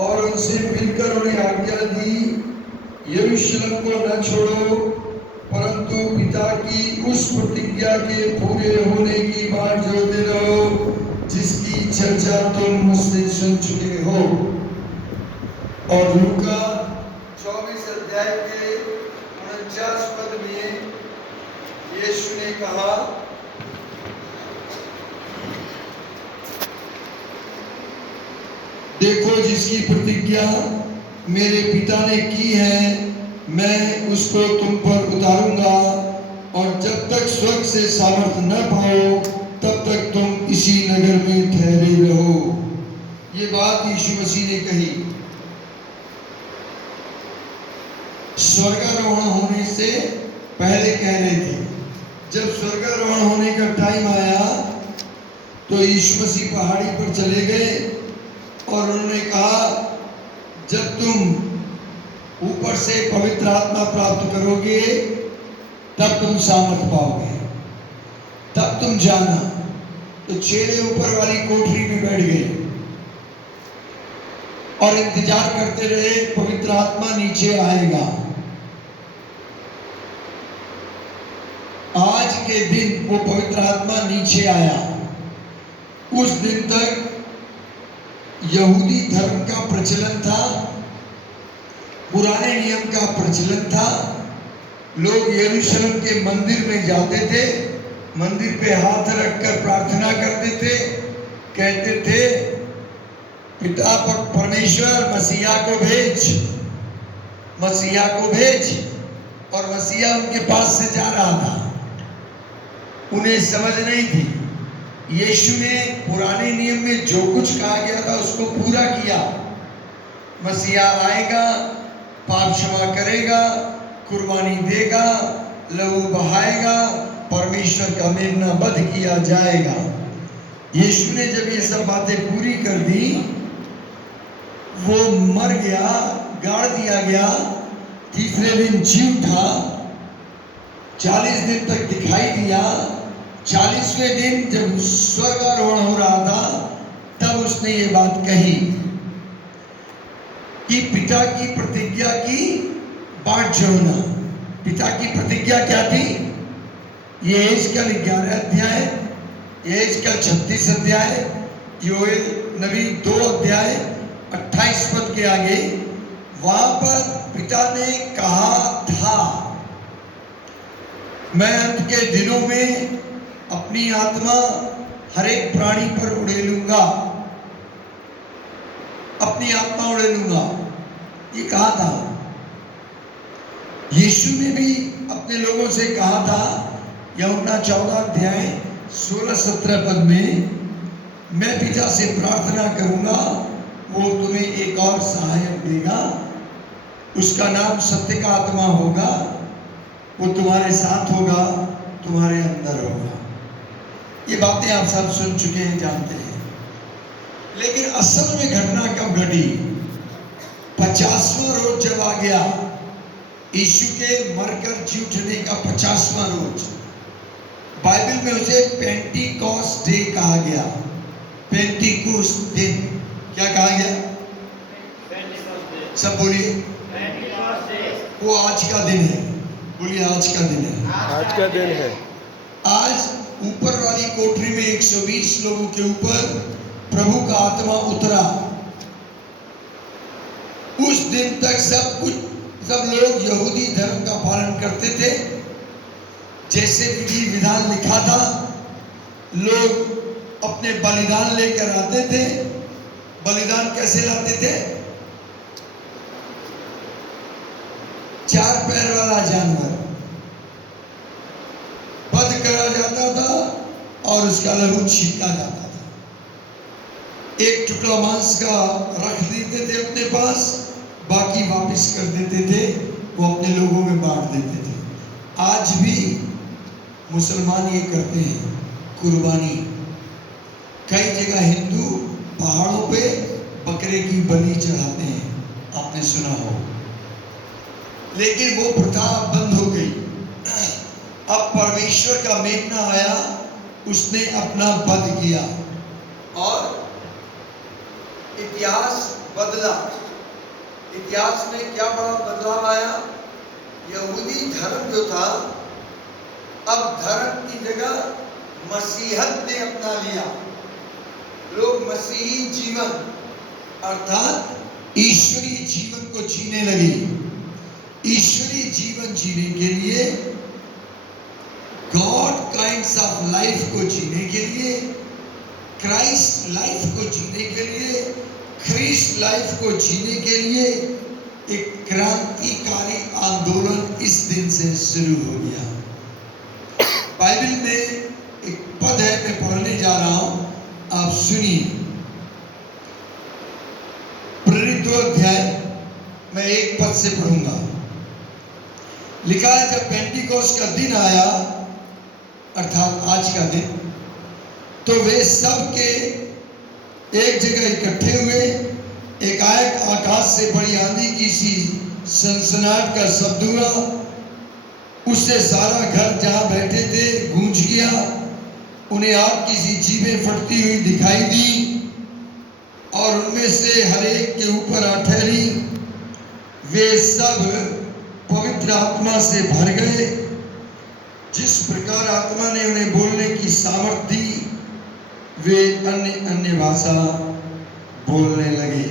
और उनसे मिलकर उन्हें आज्ञा दी, यरूशलेम को न छोड़ो, परंतु पिता की उस प्रतिज्ञा के पूरे होने की बात जोते रहो जिसकी चर्चा तुम मुझसे सुन चुके हो। और लूका 24 अध्याय के 49 पद में यीशु ने कहा, देखो जिसकी प्रतिज्ञा मेरे पिता ने की है, मैं उसको तुम पर उतारूंगा, और जब तक स्वर्ग से सामर्थ्य न पाओ तब तक तुम इसी नगर में ठहरे रहो। ये बात यीशु मसीह ने कही स्वर्गारोहण होने से पहले कह रहे थे। जब स्वर्गारोहण होने का टाइम आया तो यीशु मसीह पहाड़ी पर चले गए और उन्होंने कहा, जब तुम ऊपर से पवित्र आत्मा प्राप्त करोगे तब तुम सामर्थ पाओगे, तब तुम जाना। तो चेले ऊपर वाली कोठरी में बैठ गए और इंतजार करते रहे, पवित्र आत्मा नीचे आएगा। आज के दिन वो पवित्र आत्मा नीचे आया। उस दिन तक यहूदी धर्म का प्रचलन था, पुराने नियम का प्रचलन था। लोग यरूशलेम के मंदिर में जाते थे, मंदिर पे हाथ रखकर प्रार्थना करते थे, कहते थे, पिता परमेश्वर मसीहा को भेज, मसीहा को भेज। और मसीहा उनके पास से जा रहा था। उन्हें समझ नहीं थी। यीशु ने पुराने नियम में जो कुछ कहा गया था उसको पूरा किया। मसीहा आएगा, पाप क्षमा करेगा, कुर्बानी देगा, लहू बहाएगा, परमेश्वर का मेमना वध किया जाएगा। यीशु ने जब ये सब बातें पूरी कर दी, वो मर गया, गाड़ दिया गया, तीसरे दिन जी उठा, 40 दिन तक दिखाई दिया। 40वें दिन जब स्वर्गारोहण हो रहा था तब उसने ये बात कही कि पिता की प्रतिज्ञा की बाट जोड़ना। पिता की प्रतिज्ञा क्या थी? ये एजकल 11 अध्याय, एजकल 36 अध्याय, योएल नबी 2 अध्याय 28 पद के आगे वहां पर पिता ने कहा था, मैं अंत के दिनों में अपनी आत्मा हर एक प्राणी पर उड़ेलूंगा, अपनी आत्मा उड़ेलूंगा। ये कहा था। यीशु ने भी अपने लोगों से कहा था, यूहन्ना 14 अध्याय 16-17 पद में, मैं पिता से प्रार्थना करूंगा, वो तुम्हें एक और सहायक देगा, उसका नाम सत्य का आत्मा होगा, वो तुम्हारे साथ होगा, तुम्हारे अंदर होगा। ये बातें आप सब सुन चुके हैं, जानते हैं। लेकिन असल में घटना कब घटी? 50वां रोज जब आ गया, यीशु के मरकर जी उठने का 50वां रोज, बाइबल में उसे पेंटिकॉस्ट डे कहा गया। पेंटिकॉस्ट दिन क्या कहा गया? सब बोलिए, वो आज का दिन है। बोलिए, आज का दिन है। आज का दिन है। आज ऊपर वाली कोठरी में 120 लोगों के ऊपर प्रभु का आत्मा उतरा। उस दिन तक सब लोग यहूदी धर्म का पालन करते थे, जैसे विधि विधान लिखा था। लोग अपने बलिदान लेकर आते थे। बलिदान कैसे लाते थे? 4 पैर वाला जानवर वध करा जाता था और उसका लहू छींका जाता था। एक टुकड़ा मांस का रख देते थे अपने पास, बाकी वापस कर देते थे, वो अपने लोगों में बांट देते थे। आज भी मुसलमान ये करते हैं, कुर्बानी। कई जगह हिंदू पहाड़ों पे बकरे की बलि चढ़ाते हैं, आपने सुना हो। लेकिन वो प्रथा बंद हो गई। अब परमेश्वर का मेमना आया, उसने अपना वध किया और इतिहास बदला। इतिहास में क्या बड़ा बदलाव आया? यहूदी धर्म जो था, अब धर्म की जगह मसीहत ने अपना लिया। लोग मसीही जीवन अर्थात ईश्वरीय जीवन को जीने लगे। ईश्वरीय जीवन जीने के लिए, गॉड काइंड्स ऑफ लाइफ को जीने के लिए, क्राइस्ट लाइफ को जीने के लिए, ख्रीस्ट लाइफ को जीने के लिए एक क्रांतिकारी आंदोलन इस दिन से शुरू हो गया। बाइबल में एक पद है, मैं पढ़ने जा रहा हूं, आप सुनिए। प्रेरित अध्याय मैं 1 पद से पढ़ूंगा। लिखा है, जब पेंटिकोस्ट का दिन आया अर्थात आज का दिन, तो वे सब के एक जगह इकट्ठे हुए। एकाएक आकाश से बड़ी आंधी की सी सनसनाहट का शब्द हुआ। उससे सारा घर जहां बैठे थे गूंज गया। उन्हें आग की सी जीभें फटती हुई दिखाई दी और उनमें से हर एक के ऊपर आ ठहरी। वे सब पवित्र आत्मा से भर गए। जिस प्रकार आत्मा ने उन्हें बोलने की सामर्थ्य दी, वे अन्य अन्य भाषा बोलने लगे।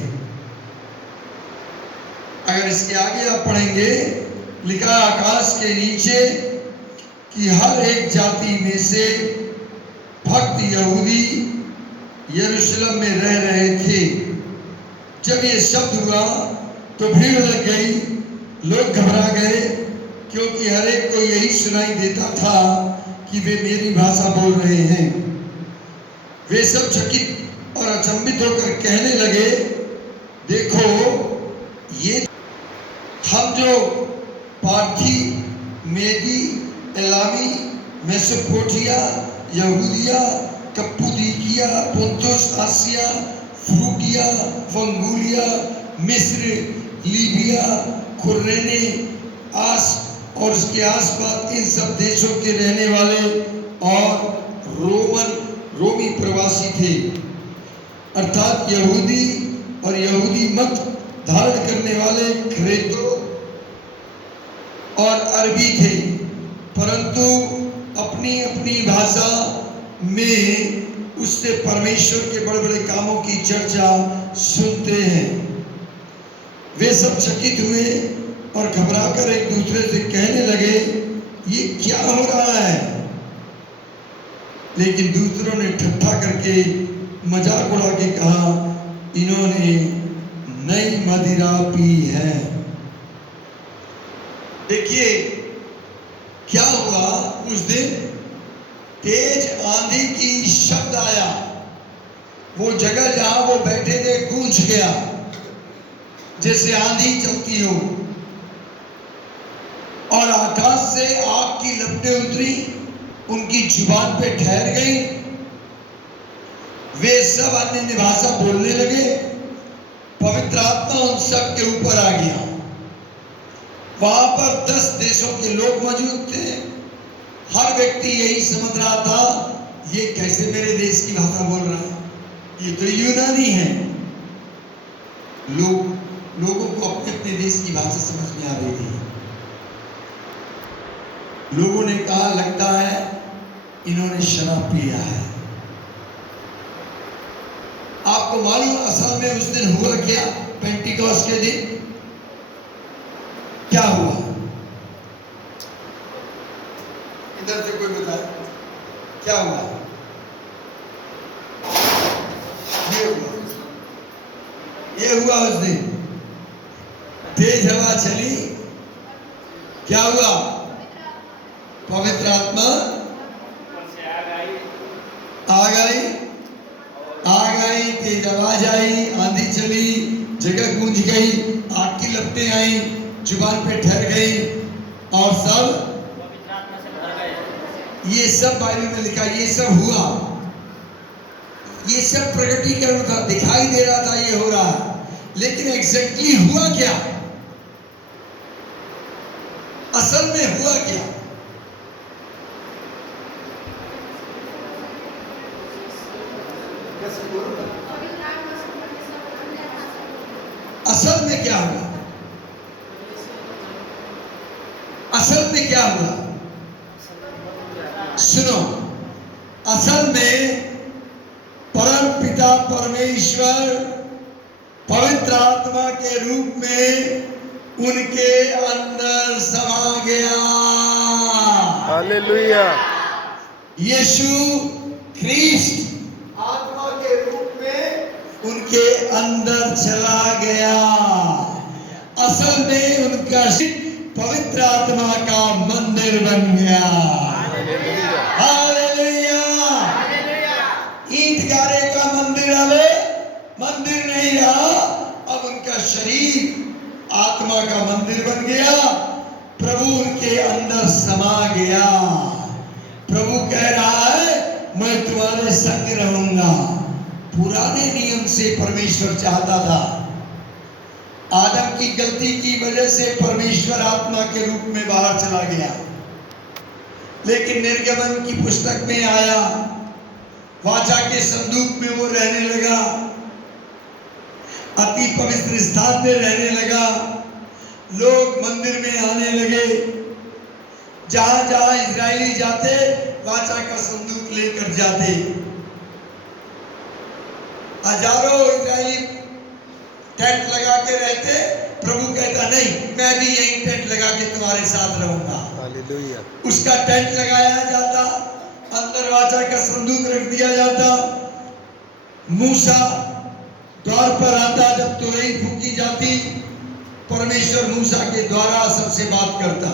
अगर इसके आगे आप पढ़ेंगे, लिखा आकाश के नीचे कि हर एक जाति में से भक्त यहूदी यरूशलेम में रह रहे थे। जब ये शब्द हुआ तो भीड़ लग गई। लोग घबरा गए, क्योंकि हर एक को यही सुनाई देता था कि वे मेरी भाषा बोल रहे हैं। वे सब चकित और अचंभित होकर कहने लगे, देखो, ये हम जो पार्थी, मेदी, एलामी, मेसोपोटामिया, यहूदिया, कप्पुदिकिया, पुंतुस, आसिया, फ्रूगिया, फंगूलिया, मिस्र, लीबिया, कुरेने, आस और उसके आसपास इन सब देशों के रहने वाले और रोमी प्रवासी थे, अर्थात यहूदी और यहूदी मत धारण करने वाले क्रेतो और अरबी थे, परंतु अपनी अपनी भाषा में उससे परमेश्वर के बड़े बड़े कामों की चर्चा सुनते हैं। वे सब चकित हुए और घबराकर एक दूसरे से कहने लगे, ये क्या हो रहा है? लेकिन दूसरों ने ठट्ठा करके मजाक उड़ा के कहा, इन्होंने नई मदिरा पी है। देखिए क्या हुआ उस दिन, तेज आंधी की शब्द आया। वो जगह जहां वो बैठे थे गूंज गया, जैसे आंधी चलती हो, और आकाश से आग की लपटें उतरी, उनकी जुबान पे ठहर गई। वे सब अन्य भाषा बोलने लगे। पवित्र आत्मा उन सब के ऊपर आ गया। वहां पर 10 देशों के लोग मौजूद थे। हर व्यक्ति यही समझ रहा था, ये कैसे मेरे देश की भाषा बोल रहा है, ये तो यूनानी है। लोगों को अपने अपने देश की भाषा समझ में आ रही थी। लोगों ने कहा, लगता है इन्होंने शराब पिया है। आपको मालूम असल में उस दिन हुआ क्या? पेंटिकॉस्ट के दिन क्या हुआ? इधर से कोई बताए क्या हुआ? ये हुआ उस दिन, तेज हवा चली। क्या हुआ? पवित्र आत्मा आ गई, तेज आवाज आई, आंधी चली, जगह गूंज गई, आग की लपटें आई, जुबान पे ठहर गई और सब ये सब बाइबल में लिखा, ये सब हुआ। ये सब प्रकटीकरण था, दिखाई दे रहा था ये हो रहा है, लेकिन एग्जैक्टली हुआ क्या? असल में हुआ क्या? असल में क्या हुआ? असल में क्या हुआ? सुनो, असल में परम पिता परमेश्वर पवित्र आत्मा के रूप में उनके अंदर समा गया। हालेलुया। यीशु ख्रीस्त आत्मा के रूप में उनके अंदर चला गया। असल में उनका पवित्र आत्मा का मंदिर बन गया। हालेलुया। ईंट गारे का मंदिर अब मंदिर नहीं रहा, अब उनका शरीर आत्मा का मंदिर बन गया। प्रभु उनके अंदर समा गया। प्रभु कह रहा है मैं तुम्हारे संग रहूंगा। पुराने नियम से परमेश्वर चाहता था, आदम की गलती की वजह से परमेश्वर आत्मा के रूप में बाहर चला गया, लेकिन निर्गमन की पुस्तक में आया, वाचा के संदूक में वो रहने लगा, अति पवित्र स्थान में रहने लगा। लोग मंदिर में आने लगे, जहां जहां इजरायली जाते वाचा का संदूक लेकर जाते। हजारों इजरायली टेंट लगा के रहते। प्रभु कहता नहीं, मैं भी यही टेंट लगा के तुम्हारे साथ रहूंगा। हालेलुया। उसका टेंट लगाया जाता, अंदर वाचा का संदूक रख दिया जाता। मूसा द्वार पर आता, जब तुरही फूकी जाती, परमेश्वर मूसा के द्वारा सबसे बात करता।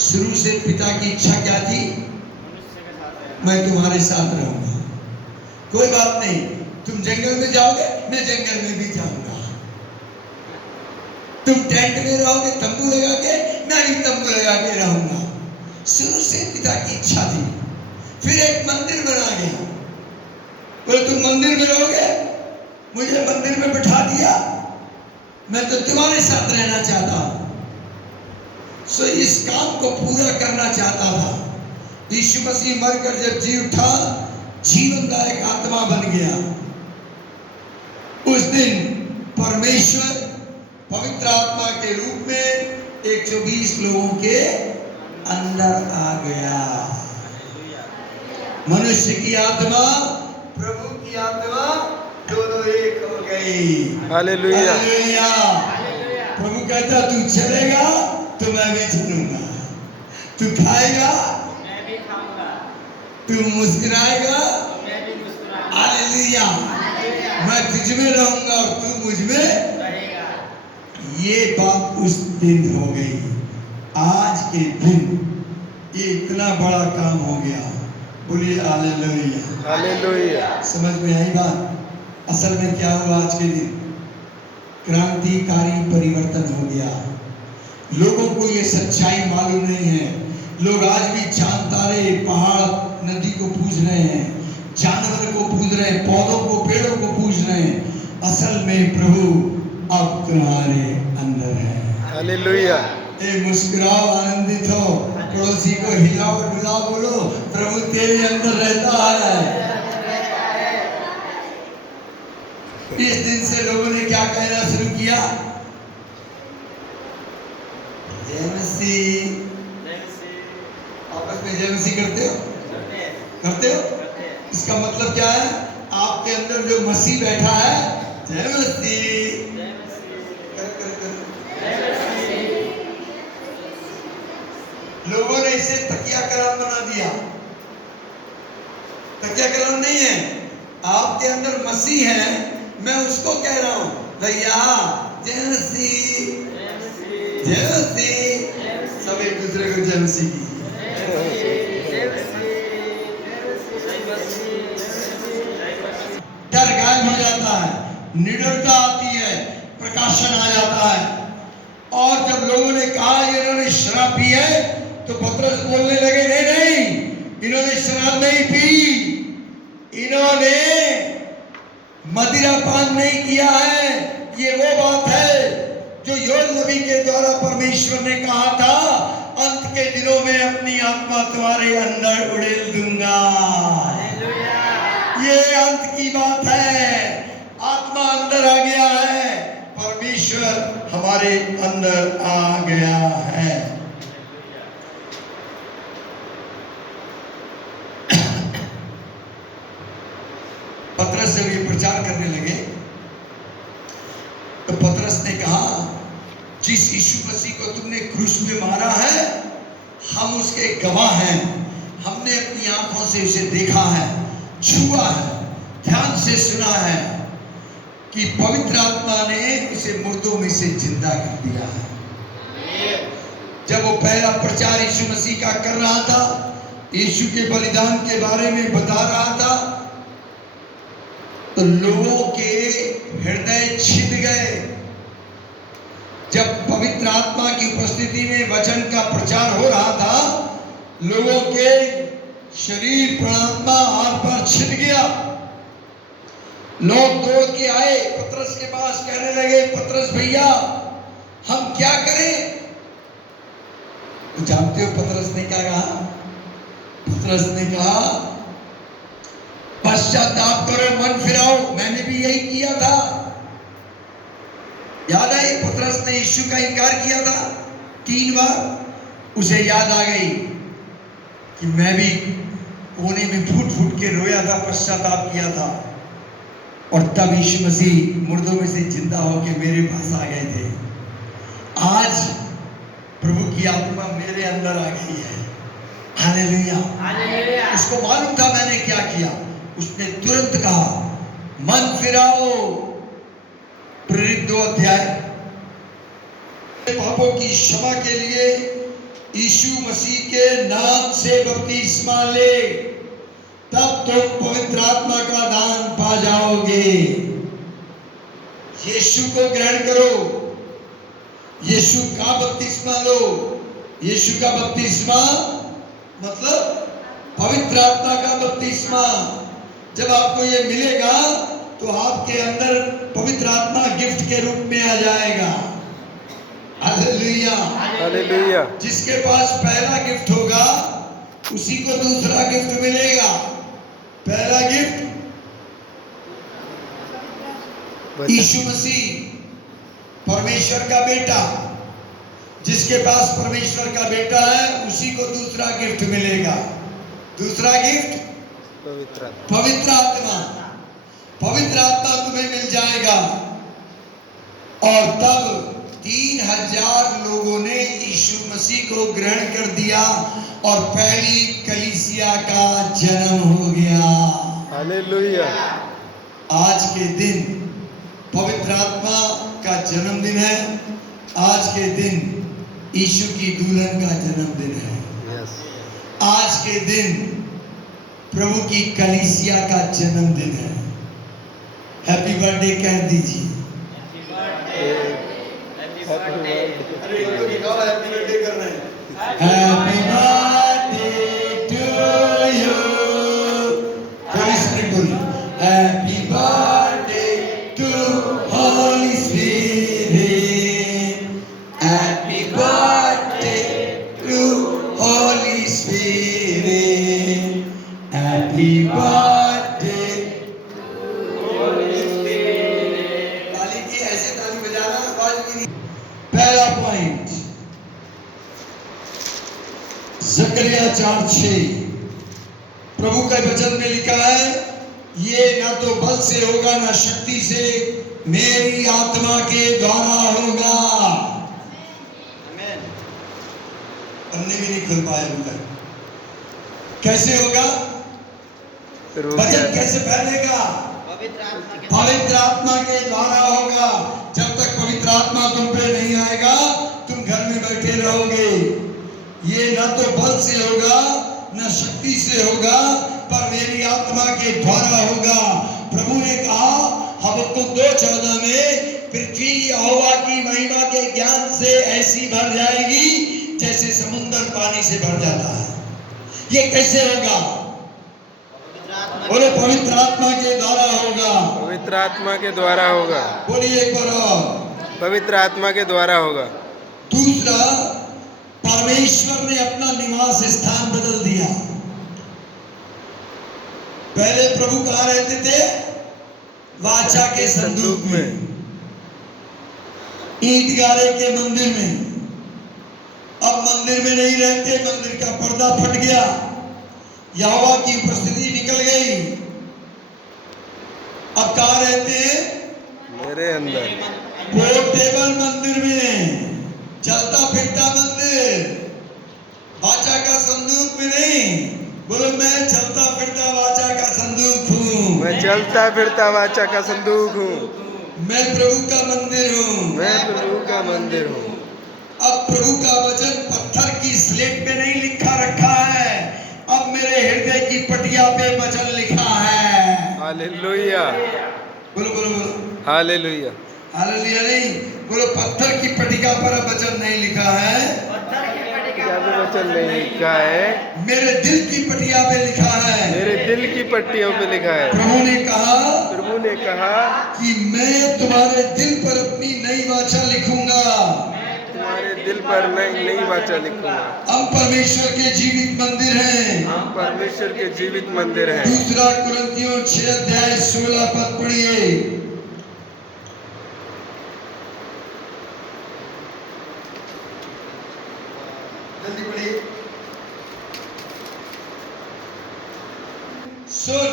शुरू से पिता की इच्छा क्या थी? मैं तुम्हारे साथ रहूंगा। कोई बात नहीं, तुम जंगल में जाओगे, मैं जंगल में भी जाऊंगा। तुम टेंट में रहोगे, तंबू लगा के, मैं भी तंबू लगा के रहूंगा। शुरू से पिता की इच्छा थी। फिर एक मंदिर बना गया। बोले तुम मंदिर में रहोगे, मुझे मंदिर में बिठा दिया, मैं तो तुम्हारे साथ रहना चाहता हूं। सो इस काम को पूरा करना चाहता था। यीशु मसीह मरकर जब जी उठा, जीवनदायक आत्मा बन गया। उस दिन परमेश्वर पवित्र आत्मा के रूप में 120 लोगों के अंदर आ गया। मनुष्य की आत्मा, प्रभु की आत्मा, दोनों एक हो गई। हालेलुया। हालेलुया। प्रभु कहता तू चलेगा तो मैं भी चलूंगा, तू खाएगा मैं भी खाऊंगा, तू मुस्कुराएगा, मैं भी मुस्कुराऊंगा। हालेलुया। मैं तुझ में रहूंगा और तू मुझ में। रहेगा। ये बात उस दिन हो गई। आज के दिन ये इतना बड़ा काम हो गया। बोलिए हालेलुया। हालेलुया। समझ में आई बात? असल में क्या हुआ आज के दिन? क्रांतिकारी परिवर्तन हो गया। लोगों को ये सच्चाई मालूम नहीं है। लोग आज भी चांद तारे, पहाड़, नदी को पूज रहे हैं, जानवर को पूज रहे हैं, पौधों को, पेड़ों को पूज रहे हैं। असल में प्रभु अब तुम्हारे अंदर है। हालेलुया। मुस्कुराओ, आनंदित हो, पड़ोसी को हिलाओ डुलाओ, बोलो प्रभु तेरे अंदर रहता है। इस दिन से लोगों ने क्या कहना शुरू किया? जय मसीह। आपस में जय मसीह करते हो? करते हो? इसका मतलब क्या है? आपके अंदर जो मसीह बैठा है, जय मसीह। लोगों ने इसे तकिया कलाम बना दिया। तकिया कलाम नहीं है, आपके अंदर मसीह है, मैं उसको कह रहा हूं भैया जय मसीह, जय मसीह। सब एक दूसरे को जय मसीह की। डर गायब हो जाता है, निडरता आती है, प्रकाशन आ जाता है। और जब लोगों ने कहा इन्होंने शराब पी है, तो पतरस बोलने लगे नहीं नहीं, इन्होंने शराब नहीं पी, इन्होंने मदिरा पान नहीं किया है। ये वो बात है जो योएल नबी के द्वारा परमेश्वर ने कहा था, अंत के दिनों में अपनी आत्मा तुम्हारे अंदर उड़ेल दूंगा। ये अंत की बात है। आत्मा अंदर आ गया है, परमेश्वर हमारे अंदर आ गया है। पतरस जब ये प्रचार करने लगे तो पतरस ने कहा, जिस यीशु मसीह को तुमने क्रूस पे मारा है, हम उसके गवाह हैं। हमने अपनी आंखों से उसे देखा है, छुआ है, ध्यान से सुना है कि पवित्र आत्मा ने उसे मुर्दों में से जिंदा कर दिया है। जब वो पहला प्रचार यीशु मसीह का कर रहा था, यीशु के बलिदान के बारे में बता रहा था, तो लोगों के हृदय छिद गए। जब पवित्र आत्मा की उपस्थिति में वचन का प्रचार हो रहा था, लोगों के शरीर प्राणात्मा आर पार छिद गया। लोग दौड़ के आए पतरस के पास, कहने लगे, पतरस भैया हम क्या करें? तो जानते हो पतरस ने क्या कहा? पतरस ने कहा, पश्चाताप करो, मन फिराओ, मैंने भी यही किया था। याद आई, पतरस ने यीशु का इनकार किया था 3 बार। उसे याद आ गई कि मैं भी कोने में फूट फूट के रोया था, पश्चाताप किया था, और तब यीशु मसीह मुर्दों में से जिंदा होकर मेरे पास आ गए थे। आज प्रभु की आत्मा मेरे अंदर आ गई है। हालेलुया। हालेलुया। उसको मालूम था मैंने क्या किया। उसने तुरंत कहा, मन फिराओ। प्रेरित 2 अध्याय। पापों की क्षमा के लिए यीशु मसीह के नाम से बपतिस्मा ले, तब तुम पवित्र आत्मा का दान पा जाओगे। यीशु को ग्रहण करो, यीशु का बपतिस्मा लो। यीशु का बपतिस्मा मतलब पवित्र आत्मा का बपतिस्मा। जब आपको ये मिलेगा तो आपके अंदर पवित्र आत्मा गिफ्ट के रूप में आ जाएगा। हालेलुया। हालेलुया। जिसके पास पहला गिफ्ट होगा उसी को दूसरा गिफ्ट मिलेगा। पहला गिफ्ट यीशु मसीह, परमेश्वर का बेटा। जिसके पास परमेश्वर का बेटा है उसी को दूसरा गिफ्ट मिलेगा। दूसरा गिफ्ट पवित्र आत्मा। पवित्र आत्मा तुम्हें मिल जाएगा। और तब 3000 लोगों ने यीशु मसीह को ग्रहण कर दिया और पहली कलीसिया का जन्म हो गया। हालेलुया। आज के दिन पवित्र आत्मा का जन्मदिन है। आज के दिन यीशु की दुल्हन का जन्मदिन है। यस। आज के दिन प्रभु की कलीसिया का जन्मदिन है। हैप्पी बर्थडे कह दीजिए। Happy birthday. हैप्पी बर्थडे कर रहे हैं। Happy birthday to you. Holy spirit बोलिए, happy birthday to holy spirit. Happy birthday to holy spirit. Happy birthday. ताली की ऐसे ताली बजाना, आवाज नहीं। पहला पॉइंट, जकरिया 4:6 प्रभु के वचन में लिखा है, ये ना तो बल से होगा ना शक्ति से, मेरी आत्मा के द्वारा होगा। पन्ने भी नहीं खुल पाए उनका। कैसे होगा? वचन कैसे फैलेगा? पवित्र आत्मा के द्वारा होगा। जब तक पवित्र आत्मा तुम पे नहीं आएगा तुम घर में बैठे रहोगे। ये न तो बल से होगा न शक्ति से होगा, पर मेरी आत्मा के द्वारा होगा। प्रभु ने कहा हबक्कुक 2:14 में, पृथ्वी यहोवा की महिमा के ज्ञान से ऐसी भर जाएगी जैसे समुद्र पानी से भर जाता है। ये कैसे होगा? बोले पवित्र आत्मा के द्वारा होगा। पवित्र आत्मा के द्वारा होगा। बोलिए एक बार और, पवित्र आत्मा के द्वारा होगा। दूसरा, परमेश्वर ने अपना निवास स्थान बदल दिया। पहले प्रभु कहाँ रहते थे? वाचा के संदूक में। ईंट गारे के मंदिर में। अब मंदिर में नहीं रहते, मंदिर का पर्दा फट गया, यहोवा की उपस्थिति निकल गई। अब कहाँ रहते हैं? मेरे अंदर। पोर्टेबल मंदिर में, चलता फिरता मंदिर, वाचा का संदूक में नहीं। बोलो मैं चलता फिरता वाचा का संदूक हूँ। मैं चलता फिरता वाचा का संदूक हूँ। मैं प्रभु का मंदिर हूँ। मैं प्रभु का मंदिर हूँ। अब प्रभु का वचन पत्थर की स्लेट पे नहीं लिखा रखा है, अब मेरे हृदय की पटिया पे वचन लिखा है। हालेलुया। बोलो बोलो बोलो हालेलुया। हालेलुया नहीं, बोलो पत्थर की पटिया पर अब वचन नहीं लिखा है, क्या भी वचन नहीं लिखा है, मेरे दिल की पटिया पे लिखा है। मेरे दिल की पट्टियों पे लिखा है। प्रभु ने कहा कि मैं तुम्हारे दिल पर अपनी नई वाचा लिखूंगा। तुम्हारे दिल पर नई वाचा लिखूंगा। हम परमेश्वर के जीवित मंदिर हैं। हम परमेश्वर के जीवित मंदिर हैं। दूसरा कुरिन्थियों 6:16 पद पढ़िए। जल्दी पढ़िए। सुन,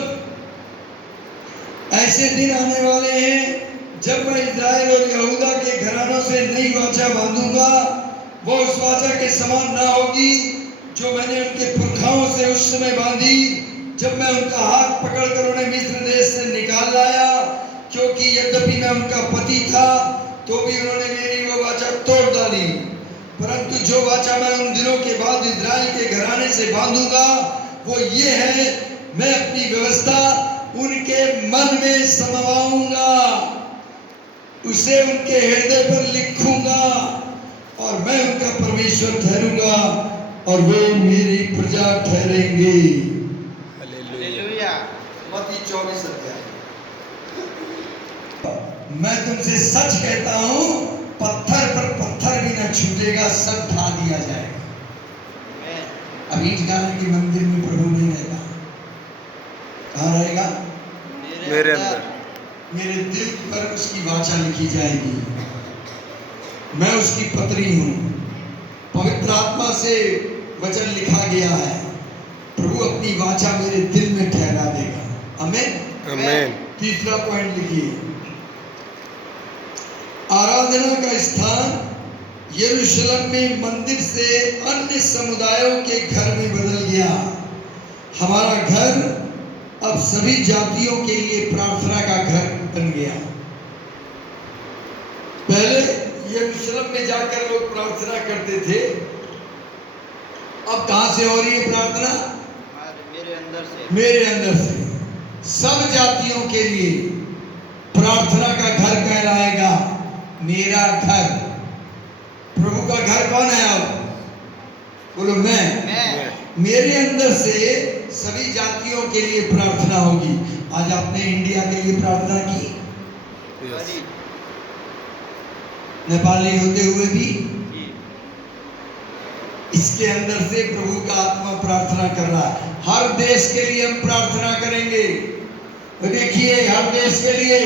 ऐसे दिन आने वाले हैं जब मैं इस्राएल और यहूदा के घरानों से नई वाचा बांधूंगा। वो उस वाचा के समान ना होगी जो मैंने उनके पुरखाओं से उस समय बांधी, जब मैं उनका हाथ पकड़कर उन्हें मिस्र देश से निकाल लाया। क्योंकि यद्यपि मैं उनका पति था, तो भी उन्होंने मेरी वो वाचा तोड़ डाली। परंतु जो वाचा मैं उन दिनों के बाद इस्राएल के घराने से बांधूंगा, वो ये है, मैं अपनी व्यवस्था उनके मन में समवाऊंगा, उसे उनके हृदय पर लिखूंगा, और मैं उनका परमेश्वर ठहरूंगा और वे मेरी प्रजा ठहरेंगे। हालेलुया। मत्ती 24 अध्याय। मैं तुमसे सच कहता हूं, पत्थर पर पत्थर भी न छूटेगा, सब ढा दिया जाएगा। अब ईंट गारे के मंदिर में प्रभु नहीं रहेगा, कहाँ रहेगा? मेरे अंदर। मेरे दिल पर उसकी वाचा लिखी जाएगी, मैं उसकी पत्री हूं। पवित्र आत्मा से वचन लिखा गया है, प्रभु अपनी वाचा मेरे दिल में ठहरा देगा। आमीन आमीन। तीसरा पॉइंट लिखिए, आराधना का स्थान यरूशलेम में मंदिर से अन्य समुदायों के घर में बदल गया। हमारा घर अब सभी जातियों के लिए प्रार्थना का घर बन गया। पहले यरूशलेम में जाकर लोग प्रार्थना करते थे, अब कहां से हो रही है प्रार्थना? मेरे अंदर से। सब जातियों के लिए प्रार्थना का घर कहलाएगा मेरा घर। प्रभु का घर कौन है? अब बोलो मैं। मेरे अंदर से सभी जातियों के लिए प्रार्थना होगी। आज आपने इंडिया के लिए प्रार्थना की, नेपाली होते हुए भी। इसके अंदर से प्रभु का आत्मा प्रार्थना कर रहा है। हर देश के लिए हम प्रार्थना करेंगे। तो देखिए, हर देश के लिए,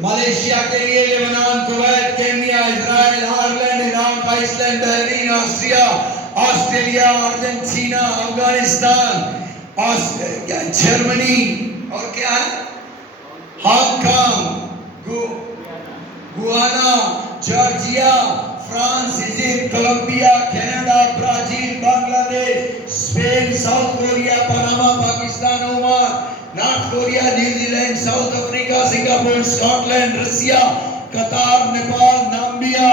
मलेशिया के लिए, Lebanon, Kuwait, Kenya, Israel, Ireland, Iraq, Iceland, Bahrain, Austria, Australia, Argentina, Afghanistan, Germany, और क्या है, Hong Kong, Guyana, Georgia, France, Egypt, Colombia, Canada, Brazil, Bangladesh, Spain, South Korea, Panama, Pakistan, Oman, North Korea, New Zealand, South Africa, Singapore, Scotland, Russia, Qatar, Nepal, Namibia,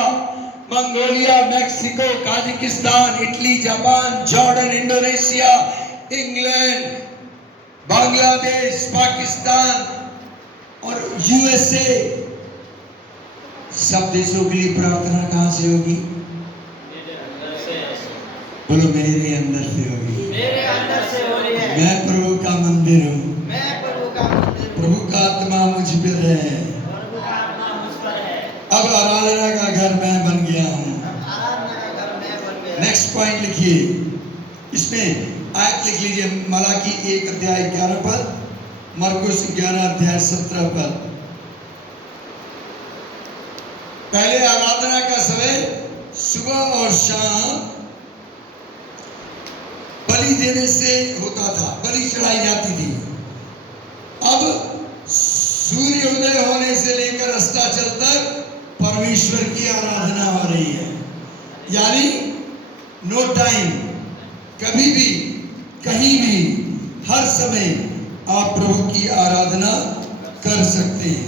Mongolia, Mexico, Kazakhstan, Italy, Japan, Jordan, Indonesia, England, Bangladesh, Pakistan और USA. सब देशों के लिए प्रार्थना कहां से होगी? बोलो मेरे अंदर से होगी। मेरे अंदर से हो रही है। मैं प्रभु का मंदिर हूँ। मैं प्रभु का मंदिर हूँ। प्रभु का आत्मा मुझ पर है। प्रभु का आत्मा मुझ पर है। अब आराधना का घर मैं बन गया हूँ। आराधना का घर मैं बन गया। नेक्स्ट पॉइंट लिखिए, इसमें आयत लिख लीजिए, मलाकी 1 अध्याय 11 पद, मरकुस 11 अध्याय 17 पद। पहले आराधना का समय सुबह और शाम बलि देने से होता था, बलि चढ़ाई जाती थी। अब सूर्योदय होने से लेकर अस्ताचल तक परमेश्वर की आराधना हो रही है। यानी नो टाइम, कभी भी, कहीं भी, हर समय आप प्रभु की आराधना कर सकते हैं।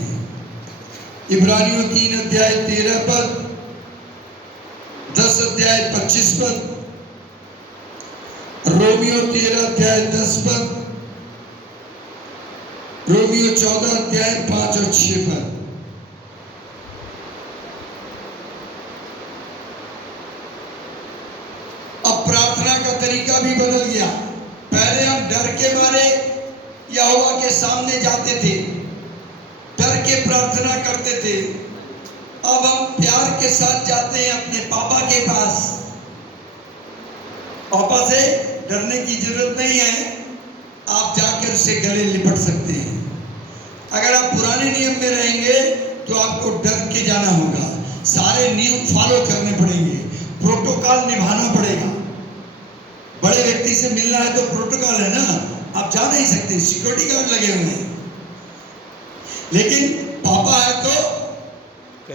इब्रानियों 3 अध्याय 13 पद, 10 अध्याय 25 पद, रोमियो 13 अध्याय 10 पद, रोमियो 14 अध्याय 5 और 6 पद। अब प्रार्थना का तरीका भी बदल गया। पहले हम डर के मारे यहोवा के सामने जाते थे, डर के प्रार्थना करते थे। अब हम प्यार के साथ जाते हैं अपने पापा के पास। पापा से डरने की जरूरत नहीं है, आप जाकर उससे गले लिपट सकते हैं। अगर आप पुराने नियम में रहेंगे तो आपको डर के जाना होगा, सारे नियम फॉलो करने पड़ेंगे, प्रोटोकॉल निभाना पड़ेगा। बड़े व्यक्ति से मिलना है तो प्रोटोकॉल है ना, आप जा नहीं सकते, सिक्योरिटी गार्ड लगे हुए हैं। लेकिन पापा है तो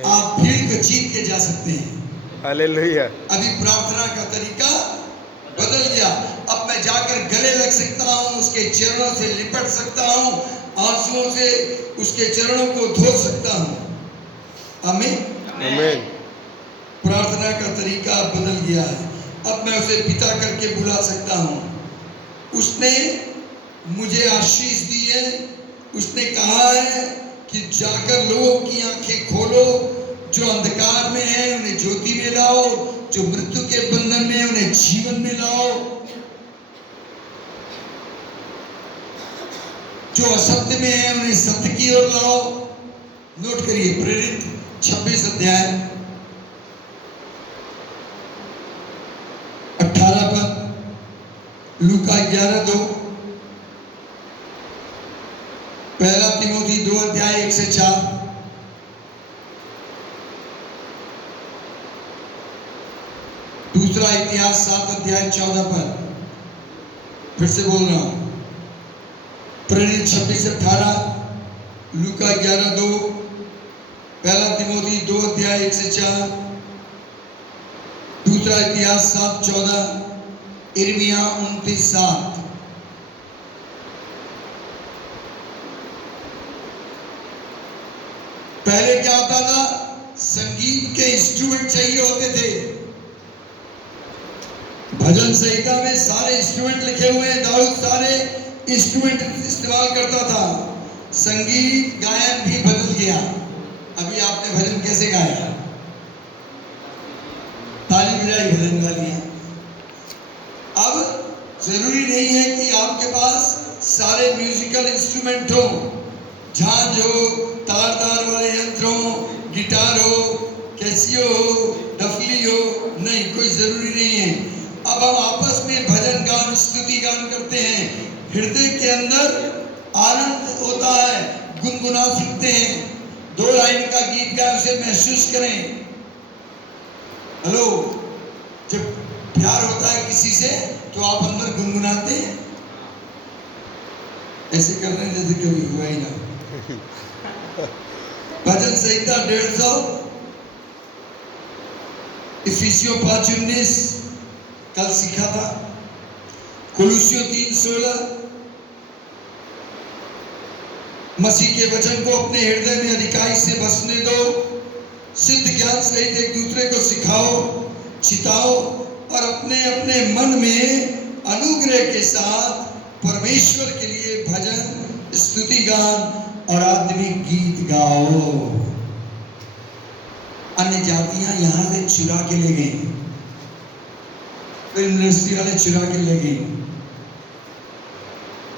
आप भीड़ को चीर के जा सकते हैं। हालेलुया। अभी प्रार्थना का तरीका बदल गया। अब मैं जाकर गले लग सकता हूँ, उसके चरणों से लिपट सकता हूँ, आंसुओं से उसके चरणों को धो सकता हूँ। आमीन। आमीन। प्रार्थना का तरीका बदल गया है। अब मैं उसे पिता करके बुला सकता हूँ। उसने मुझे आशीष दी है। उसने कहा है कि जाकर लोगों की आंखें खोलो, जो अंधकार में है उन्हें ज्योति में लाओ, जो मृत्यु के बंधन में उन्हें जीवन में लाओ, जो असत्य में है उन्हें सत्य की ओर लाओ। नोट करिए, प्रेरित 26 अध्याय 18 पद, लूका 11:2, पहला तिमोथी 2 अध्याय 1 से 4, दूसरा इतिहास 7 अध्याय 14 पद। फिर से बोल रहा हूं, प्रेरित 26:18, लूका 11:2, पहला तिमोथी 2 अध्याय 1 से 4, दूसरा इतिहास 7:14, यिर्मयाह 29:7। पहले क्या होता था, संगीत के इंस्ट्रूमेंट चाहिए होते थे। भजन संहिता में सारे इंस्ट्रूमेंट लिखे हुए हैं, दाऊद सारे इंस्ट्रूमेंट इस्तेमाल करता था। संगीत गायन भी बदल गया। अभी आपने भजन कैसे गाया? ताली बजाई, भजन गा लिया। अब जरूरी नहीं है कि आपके पास सारे म्यूजिकल इंस्ट्रूमेंट हो, झांझ हो, तारदार वाले यंत्र हो, गिटार हो, कैसियो हो, डफली हो, नहीं, कोई जरूरी नहीं है। अब हम आपस में भजन गान, स्तुति गान करते हैं, हृदय के अंदर आनंद होता है, गुनगुना सकते हैं। 2 लाइन का गीत गाएं, उसे महसूस करें। हेलो, जब प्यार होता है किसी से तो आप अंदर गुनगुनाते हैं, ऐसे कर रहे हैं जैसे कभी हुआ ही ना। भजन संहिता 150, इफिसियों 5:19 कल सीखा था, कुलुसियों 3:16, मसीह के वचन को अपने हृदय में अधिकाई से बसने दो, सिद्ध ज्ञान सहित एक दूसरे को सिखाओ, चिताओ और अपने अपने मन में अनुग्रह के साथ परमेश्वर के लिए भजन, स्तुति गान और आत्मिक गीत गाओ। अन्य जातियां यहां से चुरा के ले गई, फिल्म इंडस्ट्री वाले चुरा के ले गए।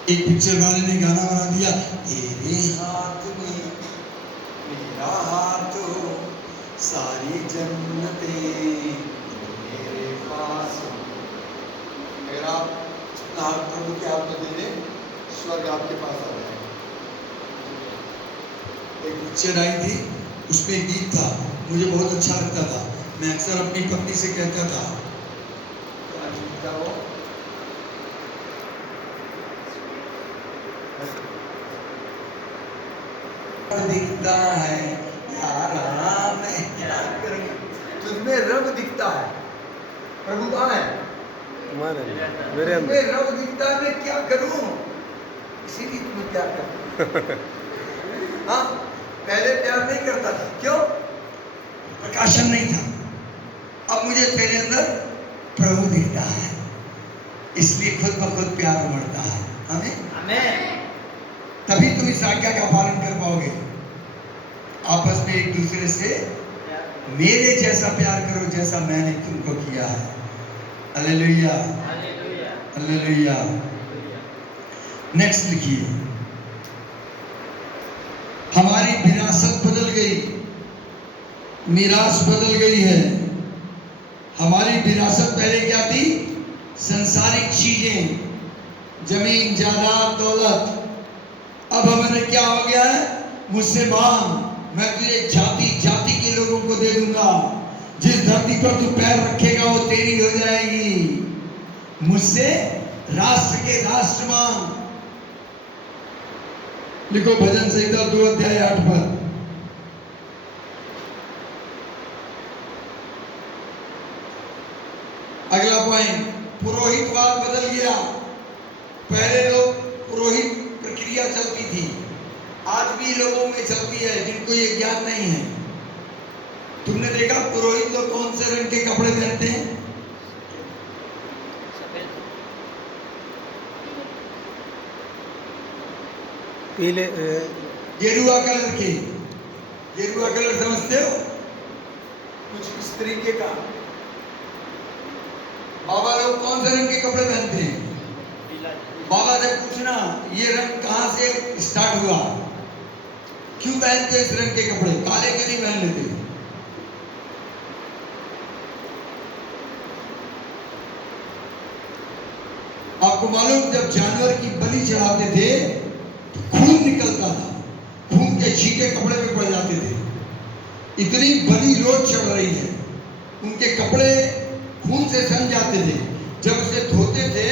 एक पिक्चर वाले ने गाना बना दिया, तेरे हाथ में मेरा हाथ हो, सारी जन्नतें मेरे पास हो। अगर आप हाथ प्रभु के हाथ में दे दें, स्वर्ग आपके पास आ जाएगा। एक पिक्चर आई थी, उसमें एक गीत था, मुझे बहुत अच्छा लगता था। मैं अक्सर अपनी पत्नी से कहता था, क्या गीत था वो? दिखता है यारा मैं क्या करूं, तुझमें रब दिखता है। प्रभु कहाँ है? तुम्हारे अंदर, मेरे तुझमें अंदर। रब दिखता है, मैं क्या करूं? इसीलिए तुम्हें प्यार करता हूं। हाँ, पहले प्यार नहीं करता था, क्यों? प्रकाशन नहीं था। अब मुझे तेरे अंदर प्रभु दिखता है, इसलिए खुद ब खुद प्यार उमड़ता है। हमें आमेन। तभी तुम इस आज्ञा का पालन कर पाओगे। आपस में एक दूसरे से मेरे जैसा प्यार करो जैसा मैंने तुमको किया है। Hallelujah, hallelujah, hallelujah. नेक्स्ट लिखिए, हमारी विरासत बदल गई, मीरास बदल गई है। हमारी विरासत पहले क्या थी? संसारिक चीजें, जमीन, जायदाद, दौलत। अब हमारे क्या हो गया है? मुझसे मांग, मैं तुझे जाति जाति के लोगों को दे दूंगा। जिस धरती पर तू पैर रखेगा वो तेरी हो जाएगी। मुझसे राष्ट्र के राष्ट्र मांग। लिखो भजन संहिता 2 अध्याय 8 पर। अगला पॉइंट, पुरोहितवाद बदल गया। पहले लोग पुरोहित प्रक्रिया चलती थी, आज भी लोगों में चलती है जिनको ये ज्ञान नहीं है। तुमने देखा पुरोहित लोग कौन से रंग के कपड़े पहनते हैं? सफेद। पीले गेरुआ कलर के। गेरुआ कलर समझते हो? कुछ इस तरीके का। बाबा लोग कौन से रंग के कपड़े पहनते हैं? पीला। बाबा से पूछना ये रंग कहां से स्टार्ट हुआ, क्यों पहनते इस रंग के कपड़े? काले के नहीं पहन लेते? आपको मालूम, जब जानवर की बलि चढ़ाते थे तो खून निकलता था, खून के छींटे कपड़े पे पड़ जाते थे। इतनी बड़ी रोड चढ़ रही है, उनके कपड़े खून से सन जाते थे। जब उसे धोते थे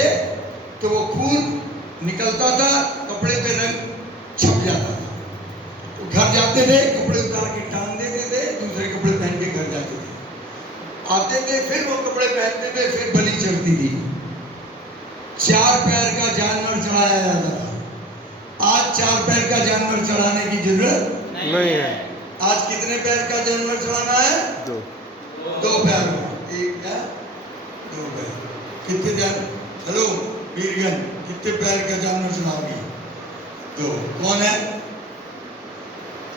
तो वो खून निकलता था, कपड़े पे रंग छप जाता था। तो घर जाते थे, कपड़े उतार के टांग देते थे, दूसरे कपड़े पहन के घर जाते थे। आते थे, फिर वो कपड़े पहनते थे, फिर बलि चढ़ती थी। 4 पैर का जानवर चढ़ाया जाता था। आज 4 पैर का जानवर चढ़ाने की जरूरत नहीं है। आज कितने पैर का जानवर चढ़ाना है? 2। 2 पैर का। 1 है, 2 पैर। कितने जानवर? हेलो वीरगन, कितने पैर का जानवर चढ़ाओगे? 2। कौन है?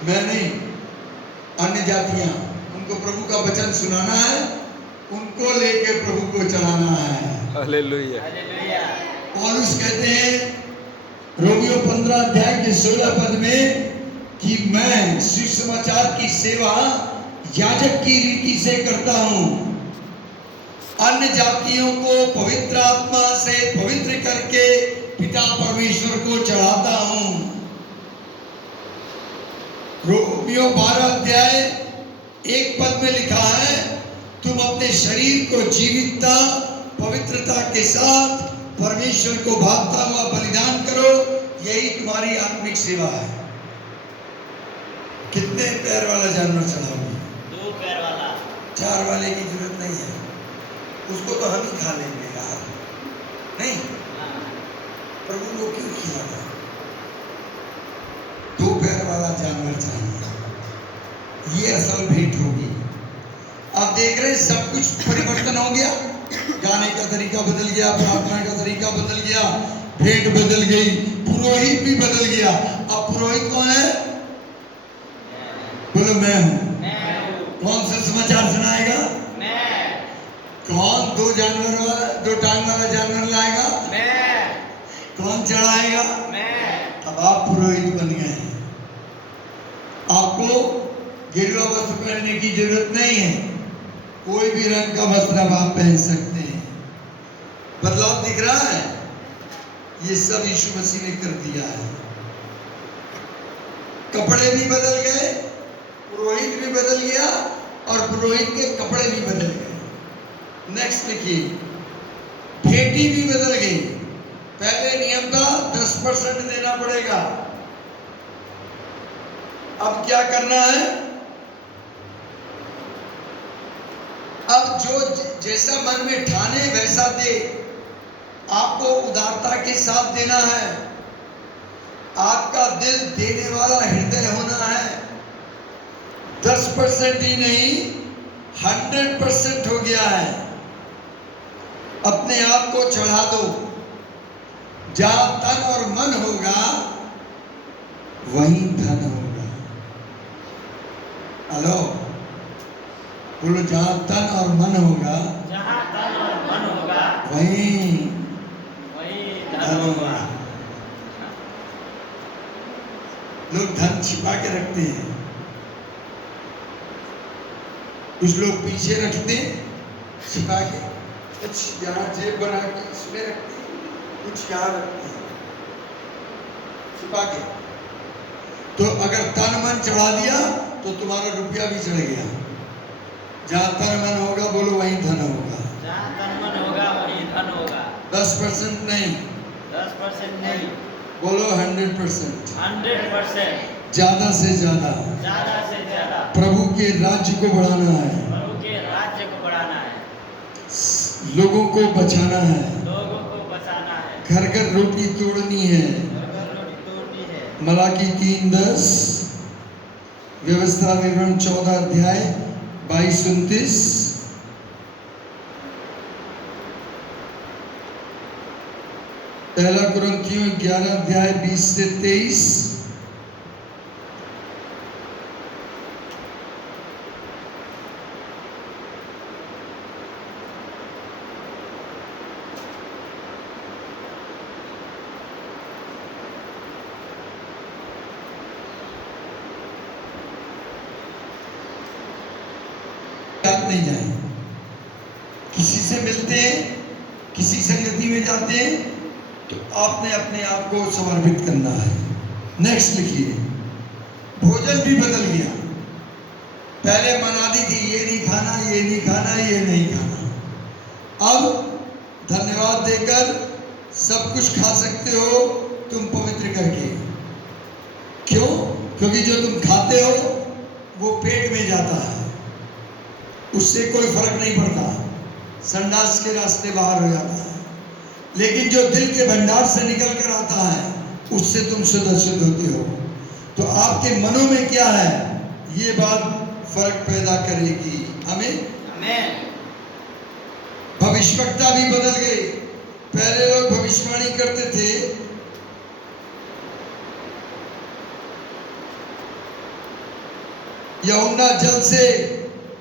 मैं नहीं, अन्य जातियां। उनको प्रभु का वचन सुनाना है, उनको लेके प्रभु को चढ़ाना है। हालेलुया। हालेलुया। पौलुस कहते हैं रोमियो 15 अध्याय के 16 पद में कि मैं सुसमाचार की सेवा याजक की रीति से करता हूं, अन्य जातियों को पवित्र आत्मा से पवित्र करके पिता परमेश्वर को चढ़ाता हूं। रोमियो 12 अध्याय 1 पद में लिखा है, तुम अपने शरीर को जीवितता पवित्रता के साथ परमेश्वर को भाता हुआ बलिदान करो, यही तुम्हारी आत्मिक सेवा है। कितने पैर वाला जानवर चढ़ाओगे? 2 पैर वाला। 4 वाले की जरूरत नहीं है, उसको तो हम ही खा लेंगे यार। नहीं, प्रभु को क्यों खिलाना? 2 पैर वाला जानवर चाहिए, ये असल भेंट होगी। आप देख रहे हैं सब कुछ परिवर्तन हो गया। गाने का तरीका बदल गया, प्रार्थना का तरीका बदल गया, भेंट बदल गई, पुरोहित भी बदल गया। अब पुरोहित कौन है? बोलो मैं हूं। मैं हूँ। कौन सा समाचार सुनाएगा? मैं। कौन 2 जानवर वाला 2 टांग वाला जानवर लाएगा? मैं। कौन चढ़ाएगा? मैं। अब आप पुरोहित बन गए हैं। आपको गेरुआ वस्त्र पहनने की जरूरत नहीं है, कोई भी रंग का वस्त्र आप पहन सकते हैं। बदलाव दिख रहा है? ये सब यीशु मसीह ने कर दिया है। कपड़े भी बदल गए, पुरोहित भी बदल गया और पुरोहित के कपड़े भी बदल गए। नेक्स्ट लिखिए, भेंटी भी बदल गई। पहले नियम था 10% देना पड़ेगा, अब क्या करना है? अब जो जैसा मन में ठाने वैसा दे। आपको उदारता के साथ देना है। आपका दिल देने वाला हृदय होना है। 10% ही नहीं 100% हो गया है। अपने आप को चढ़ा दो। जहां तन और मन होगा वहीं धन होगा। हेलो, बोलो, जहां तन और मन होगा, जहाँ तन और मन होगा वहीं वहीं धन धन होगा। होगा। लोग धन छिपा के रखते हैं, कुछ लोग पीछे रखते हैं छिपा के, कुछ यहाँ जेब बना के इसमें रखते हैं, कुछ यहाँ रखते हैं छिपा के। तो अगर तन मन चढ़ा दिया तो तुम्हारा रुपया भी चढ़ गया। जहाँ तन मन होगा, बोलो, वहीं धन होगा। जहाँ तन मन होगा वहीं धन होगा। 10% नहीं, 10% नहीं, बोलो 100%। 100%, ज्यादा से ज्यादा ज्यादा से ज्यादा प्रभु के राज्य को बढ़ाना है, प्रभु के राज्य को बढ़ाना है, लोगों को बचाना है, लोगों को बचाना है, घर घर रोटी तोड़नी है। घर रोटी तोड़नी है। मलाकी 3:10, व्यवस्था विवरण 14 अध्याय 22-29, पहला कुरिन्थियों 11 अध्याय 20 से 23, आप नहीं जाए। किसी से मिलते हैं, किसी संगति में जाते हैं, तो आपने अपने आप को समर्पित करना है। नेक्स्ट लिखिए, भोजन भी बदल गया। पहले मनादी थी, ये नहीं खाना, ये नहीं खाना, ये नहीं खाना। अब धन्यवाद देकर सब कुछ खा सकते हो तुम पवित्र करके। क्यों? क्योंकि जो तुम खाते हो वो पेट में जाता है, उससे कोई फर्क नहीं पड़ता, संडास के रास्ते बाहर हो जाता है। लेकिन जो दिल के भंडार से निकल कर आता है, उससे तुम सुदर्शित होते हो। तो आपके मनों में क्या है, ये बात फर्क पैदा करेगी। हमें आमेन। भविष्यवक्ता भी बदल गए। पहले लोग भविष्यवाणी करते थे, यूहन्ना जल से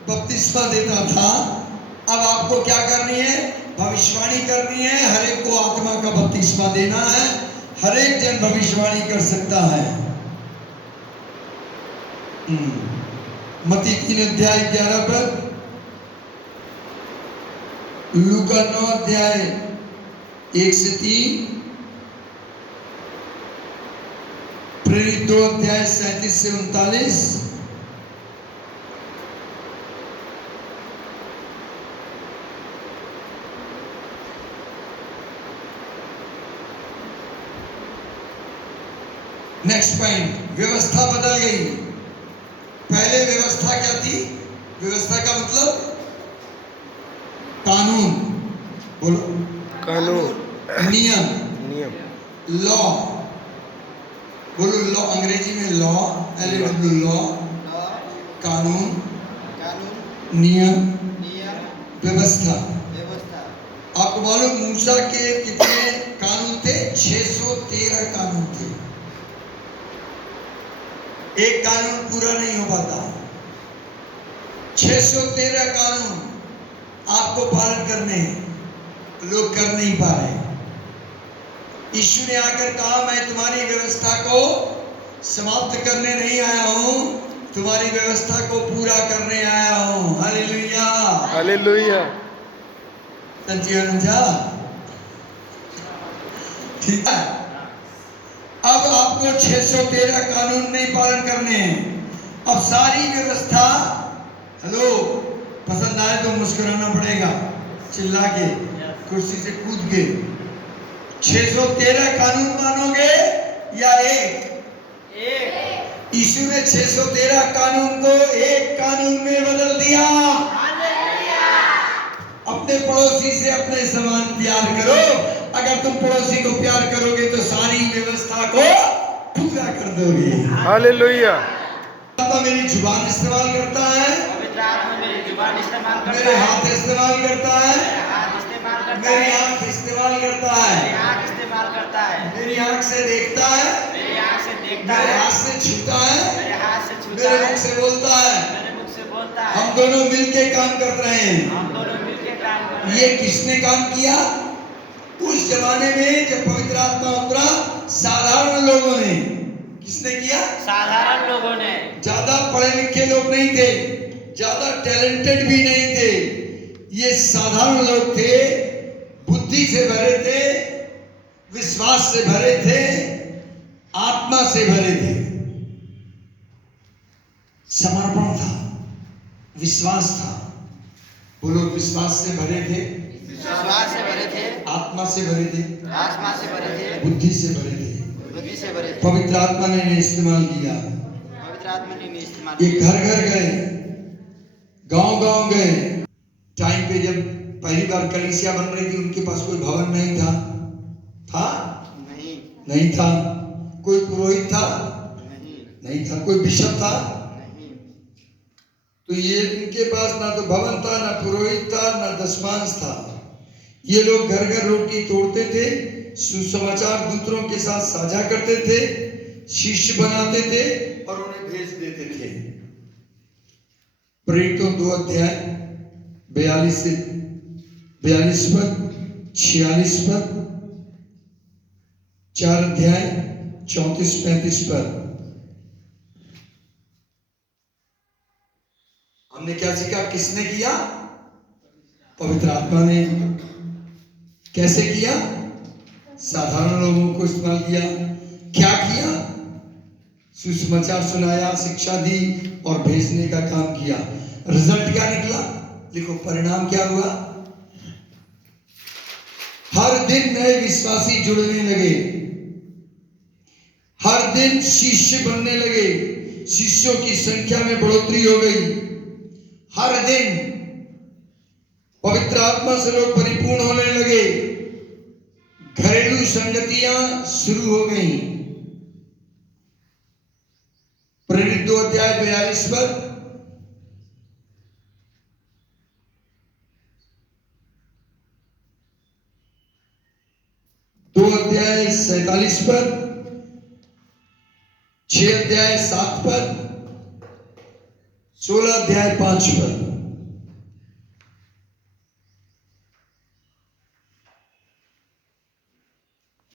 बपतिस्मा देता था। अब आपको क्या करनी है? भविष्यवाणी करनी है। हर एक को आत्मा का बपतिस्मा देना है। हर एक जन भविष्यवाणी कर सकता है। मत्ती 3 अध्याय 11 पर, लूका 9 अध्याय 1 से 3, प्रेरित 2 अध्याय 37 से 39, नेक्स्ट पॉइंट, व्यवस्था बदल गई। पहले व्यवस्था क्या थी? व्यवस्था का मतलब कानून, बोलो, कानून, नियम, नियम, लॉ, बोलो लॉ। अंग्रेजी में लॉ, LAW, लॉ, कानून, नियम, व्यवस्था। आपको मालूम मूसा के कितने कानून थे? 613 कानून थे। एक कानून पूरा नहीं हो पाता। 613 कानून आपको पालन करने हैं, लोग कर नहीं पा रहे। यीशु ने आकर कहा, मैं तुम्हारी व्यवस्था को समाप्त करने नहीं आया हूं, तुम्हारी व्यवस्था को पूरा करने आया हूं। Hallelujah, hallelujah. ठीक है। अब आपको 613 कानून नहीं पालन करने हैं, अब सारी व्यवस्था, हेलो, पसंद आए तो मुस्कुराना पड़ेगा, चिल्ला के, कुर्सी से कूद के। 613 कानून मानोगे या एक? यीशु ने 613 कानून को एक कानून में बदल दिया। अपने पड़ोसी से अपने समान प्यार करो। अगर तुम पड़ोसी को प्यार करोगे तो सारी व्यवस्था को पूरा कर दोगे। हालेलुया। आत्मा मेरी जुबान इस्तेमाल करता है, पवित्र आत्मा मेरी जुबान इस्तेमाल करता मेरे है, हाथ इस्तेमाल करता है, मेरे हाथ इस्तेमाल करता मेरी है, आंख इस्तेमाल करता मेरी है, आंख इस्तेमाल करता है, मेरी आंख से देखता है, मेरी आंख से देखता मेरे है, हाथ से छूता है, मेरे हाथ से छूता मेरे है, मुख से बोलता है। मेरे मुख से बोलता है। हम दोनों मिलके काम कर रहे हैं। हम दोनों मिलके काम कर रहे ये हैं। किसने काम किया? उस जमाने में जब पवित्र आत्मा उतरा, साधारण लोगों ने। किसने किया? साधारण लोगों ने। ज्यादा पढ़े लिखे लोग नहीं थे, ज्यादा टैलेंटेड भी नहीं थे। ये साधारण लोग थे, बुद्धि से भरे थे, विश्वास से भरे थे, आत्मा से भरे थे। समर्पण था, विश्वास था। बोलो, विश्वास से भरे थे, विश्वास से भरे थे, आत्मा से भरे थे, आत्मा से भरे थे, बुद्धि से भरे थे। बुद्धि से भरे थे। पवित्र आत्मा ने इन्हें इस्तेमाल किया। पवित्र आत्मा ने इन्हें इस्तेमाल ये किया। घर घर गए, गांव गांव गए। टाइम पे जब पहली बार कलीसिया बन रही थी, उनके पास कोई भवन नहीं था। था? नहीं था। कोई पुरोहित था? नहीं था। कोई बिशप था? तो ये इनके पास ना तो भवन था, ना पुरोहित था, ना दशमांश था। ये लोग घर घर रोटी तोड़ते थे, सुसमाचार दूसरों के साथ साझा करते थे, शिष्य बनाते थे और उन्हें भेज देते थे। प्रेरितों 2 अध्याय 42 से 42 पद, 46 पद, 4 अध्याय 34-35 पद। हमने क्या सीखा? किसने किया? पवित्र आत्मा ने। कैसे किया? साधारण लोगों को इस्तेमाल किया। क्या किया? सुसमाचार सुनाया, शिक्षा दी और भेजने का काम किया। रिजल्ट क्या निकला? लिखो, परिणाम क्या हुआ? हर दिन नए विश्वासी जुड़ने लगे, हर दिन शिष्य बनने लगे, शिष्यों की संख्या में बढ़ोतरी हो गई। हर दिन पवित्र आत्मा से लोग परिपूर्ण होने लगे, घरेलू संगतियां शुरू हो गई। प्रेरित 2 अध्याय 42 पर, 2 अध्याय 47 पर, 6 अध्याय 7 पर, 16 अध्याय 5 पर।